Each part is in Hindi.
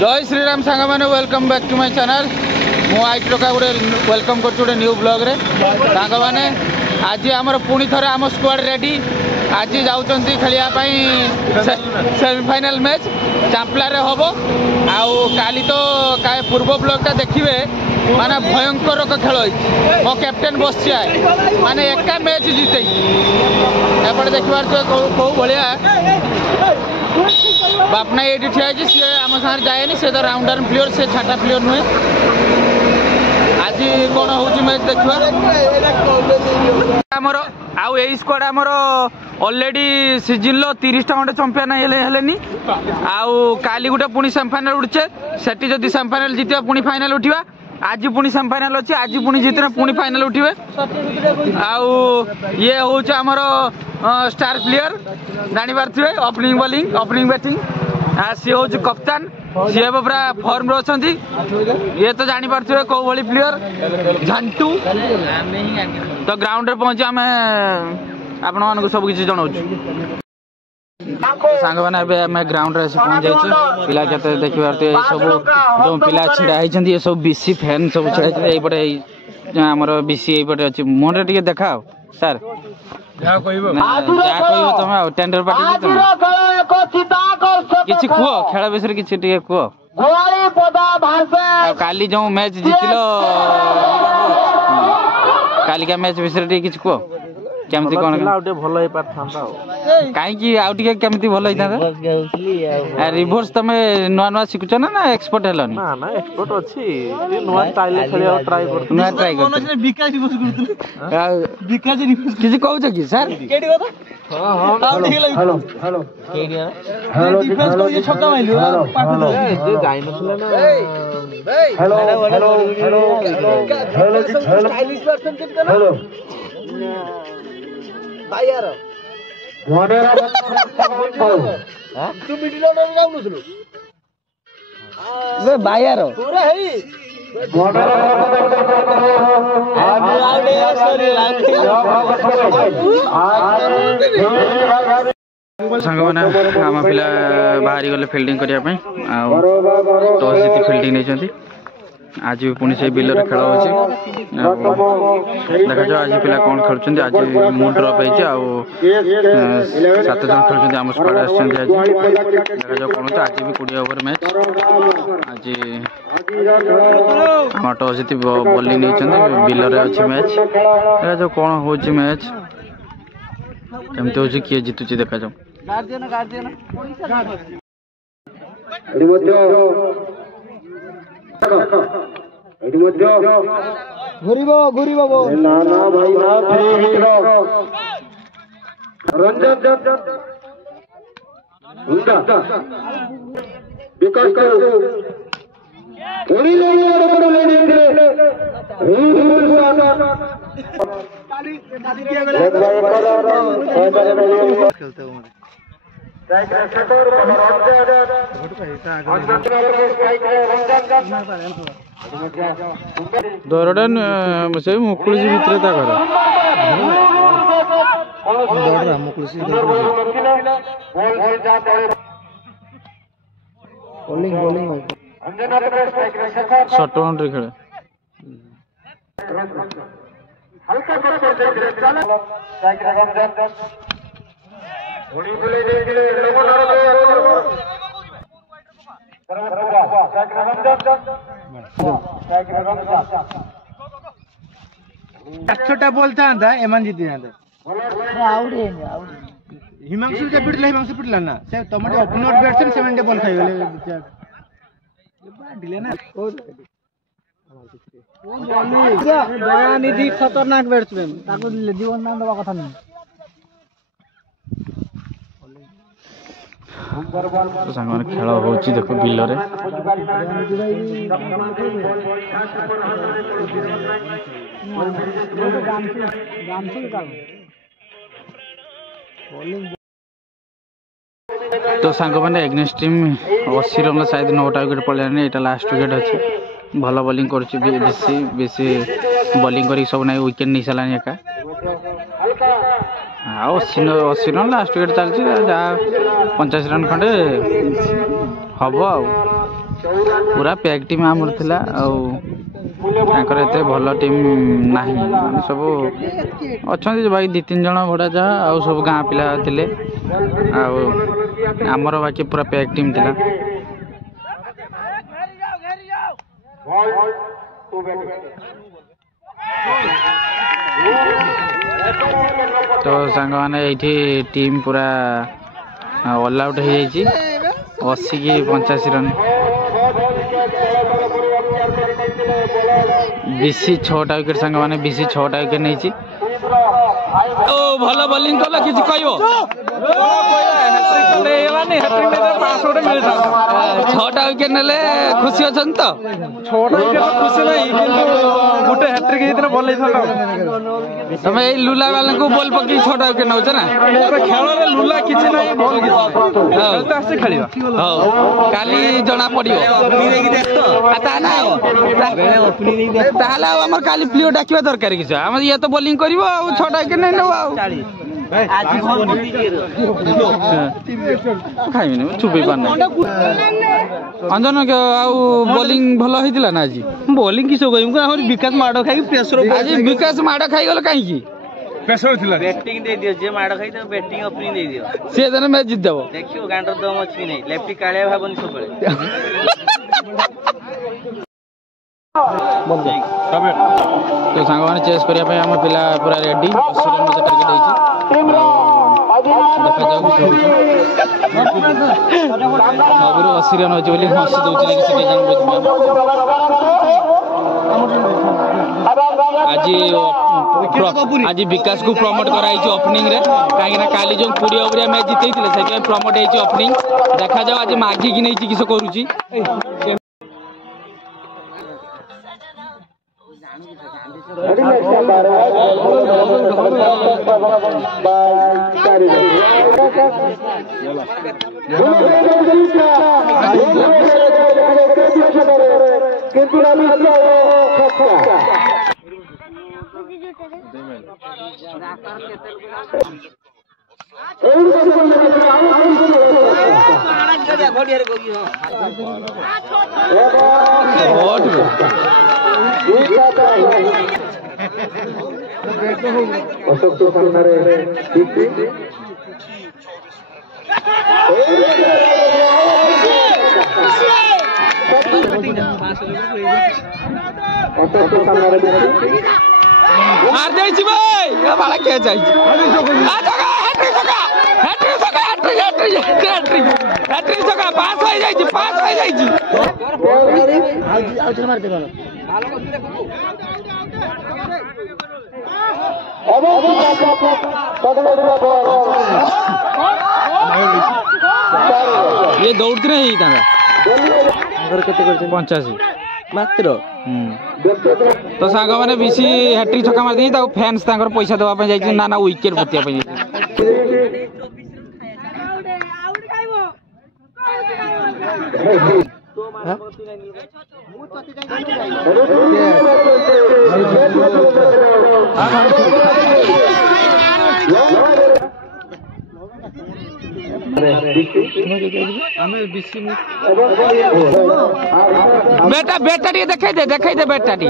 जय श्रीराम सांग मैंने welcome back to my channel मु आईटी टका गोटे वेलकम कर न्यू ब्लॉग रे सांग मैंने आज आमर पुणी थर आम स्क्वाड रेडी आज जाऊँच खेलिया सेमीफाइनाल मैच चांपला रे हम आउ काली तो काय पूर्व ब्लॉगटा देखिए माने भयंकर खेल मो कैप्टेन बस माने एका मैच जीते एपटे देखिबार कौ भाया बापना ये ठिया सी आम सागर जाए सी तो राउंडर प्लेयर से छाटा प्लेयर नुहे आज कौन हो मैच देखा आमर आउ यही स्क्वाड आमर ऑलरेडी सीजन 30टा खंडे चंपियन हेलेनी आउ काली गोटे पुणी सेमीफाइनाल उठे सेठी जदि सेमीफाइनाल जीतिया पुणी फाइनाल उठा आज पुणी सेमीफाइनाल अच्छी आज पुणी जीतने पुणी फाइनाल उठे आउ ये हूँ आमर स्टार प्लेयर जानीपार थे ओपनिंग बॉलिंग ओपनिंग बैटिंग सी हूँ कप्तान सी पूरा फॉर्म अच्छा ये तो जानीपार थे कौ भाई प्लेयर झांटू तो ग्राउंड पहुंची आम आपण मानक सब किसी जनाऊँ सांग मैंने आम ग्राउंड रे पहुंच जाइए पिला के देखिए सब जो पिला छिड़ा ये सब बीसी फैन सब छिड़ा यहीपटे आमर बीसी यहीपटे अच्छी मुहर टे देखा सार जहाँ कह तुम टेंडर पार्टी किसी कह खेल विषय किसी कह काली जो मैच जीतिल कालिका मैच विषय किसी कह केमती कौन भल कहीं आउटे केमती भल रिभर्स तुम नुआ नुआ शिखुच ना एक्सपर्ट हेल एक्सपर्ट अच्छी नुआ स्टाइल खेलिया ट्राई कर नुआ ट्राई कर किसी कहूछ कि सर हां हां हेलो हेलो हेलो डिफेंस को ये छक्का माइलियो पाठ जे जाई नथले ना hello hello hello hello stylish person किन हेलो बायार मोडेरा हां तू मिडिल ऑर्डर जाऊ नथलो बे बायार पूरा है मोडेरा आउडे सॉरी सांग मैंने आम पिला बाहरी गले फिल्डिंग करने टॉस जीति फिल्डिंग नहीं आज भी पुणी से बिल खेल हो देखा जाओ आज पिला कौन खेलुं आज मूड ड्रप हो 7 जन खेलुं आम स्क्वाड आज देखा जाओ कौन तो आज भी 20 ओवर मैच आज आम टॉस जीति बॉलिंग नहीं बिल अच्छी मैच देखा जाओ कौन हो मैच केमती हो किए जीतुची देखा जाओ ना ना भाई ना रंजन विकास करो खेलते हो दरटा से मुकुलसी भितर घर शॉर्ट बाउंड्री खेले छोटा बॉल था एमन जीति जाता हिमांशु के पिटला ना से तमटे ओपनर बैट्समैन 70 बॉल खाइ गेले दिले ना निधि खतरनाक बैट्समैन ताको जीवन नाम दबा कथा नहीं तो सांग खेल हो देख बिल तो सांग मैंने एग्नेस्ट टीम 80 रन शायद 9टा विकेट पड़े यहाँ लास्ट विकेट अच्छे भल बॉलिंग कर बॉलिंग कर सब ना विकेट नहीं सारा एका 80 रन लास्ट विकेट चलती जहाँ 85 रन खंडे हम पूरा पैक टीम आमर थिला एते भल टीम नाही माने सब अच्छा भाई 2-3 जन भड़ा जा आउ सब गाँ पिला थिले आमर बाकी पूरा पैक टीम थिला। तो सांग माने एठी टीम पूरा ऑल आउट हो जाइए 80 की 85 रन बीसी 6टा विकेट सांग माने बीसी 6टा विकेट नहीं ओ भल बॉलिंग कला किछ कहबो 6टा विकेट नेले खुशी अछन तो 6टा विकेट खुशी नहीं किंतु गोटे हैट्रिक हेतरा बॉल तमे ए लुला वाला को बॉल पकी 6टा विकेट नउछ ना खेल रे लुला किछ नहीं बॉल किछ खेलते आसे खेलिबा हां काली जना पड़ियो आता ना ताला हमर काली प्लेयर डाकिबा दरकार किछ हम ये तो बॉलिंग करबो आ 6टा विकेट नहीं नबो आज घर बंदी खाइबे न चुपे पाना अंजन के आउ बॉलिंग भलो हितिला ना आज बॉलिंग किसो कहू का हमर विकास माडो खाई प्रेशर आज विकास माडो खाई गेल काई की प्रेशर थिला बैटिंग दे दियो जे माडो खाई तो बैटिंग ओपनिंग दे दियो से जने मैच जीत देबो देखियो गांडर दम अछि नहीं लेफ्टी काळे भाबन सबले तो सांग माने चेस करिया पे हम पिला पूरा रेडी 80 रन मते टारगेट देछि देखा जाऊ सबरो 80 रन होछि बोली हसी दउछि कि से जान आज विकास को प्रमोट कराई ओपनिंग रे कहीं काली जो 20 ओवर मैच जीतैथिले से प्रमोट होइछि ओपनिंग देखा जाऊ आज मागी कि नहीं किस करूछि अशोक सामने मार देछि भाई ए बाला के जाइ आ जगह हैट्रिक जगह पास हो जाइछि मार दे ये दौड़ते नहीं तांगा 85 मात्र तो सांग माने बीसी हैट्रिक छक्का मार दी फैंस तांकर पैसा देवा पे जाइछि ना ना विकेट पतिया पे बेटा बेटा टी देखाई दे बेटा टी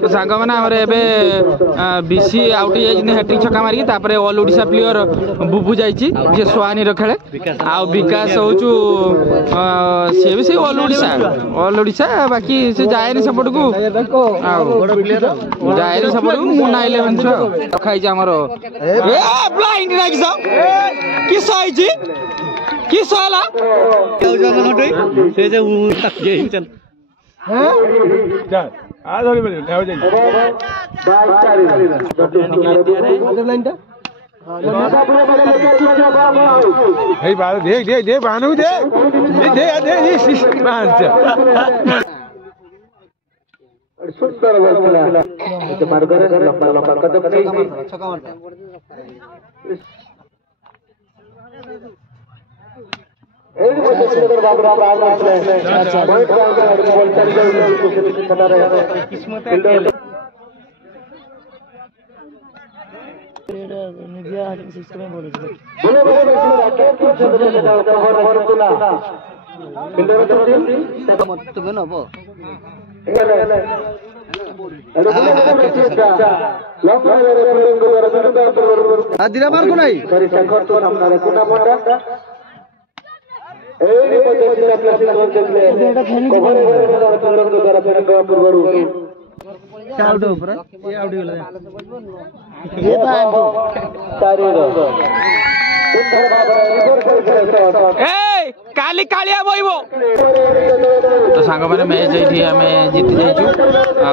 तो सांग मैंने आमर एवं बीसी आउट हैट्रिक छक्का मारिकी तापर ऑल ओडिशा प्लेयर बुबू जाइए जे सोहानी खेले आ विकास हूँ सी भी से ऑल ओडिशा बाकी से जाए सपट को जाए सपट को मुना 11 छुआ रखाई आमर ब्लाइंड किस किस निविया 6 में बोले मत तो न हो दिला मार को नाही काली कालिया बइबो तो सांग माने मैच एठी हमें जीत जाइछु आ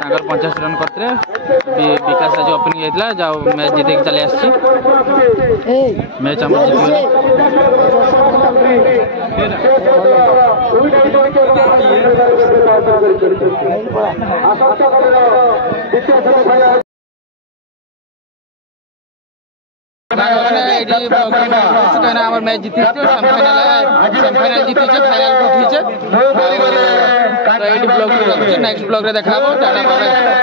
तांकर 50 रन करते विकास आज ओपनिंग जाइतला जाओ मैच जीते के चले आछि मैच हम जीतले আমার ম্যাচ জিতেছে সেমিফাইনাল জিতেছে ফাইনাল উঠিছে তো এইটি ব্লগ নেক্সট ব্লগ রে দেখাবো টাটা বাই।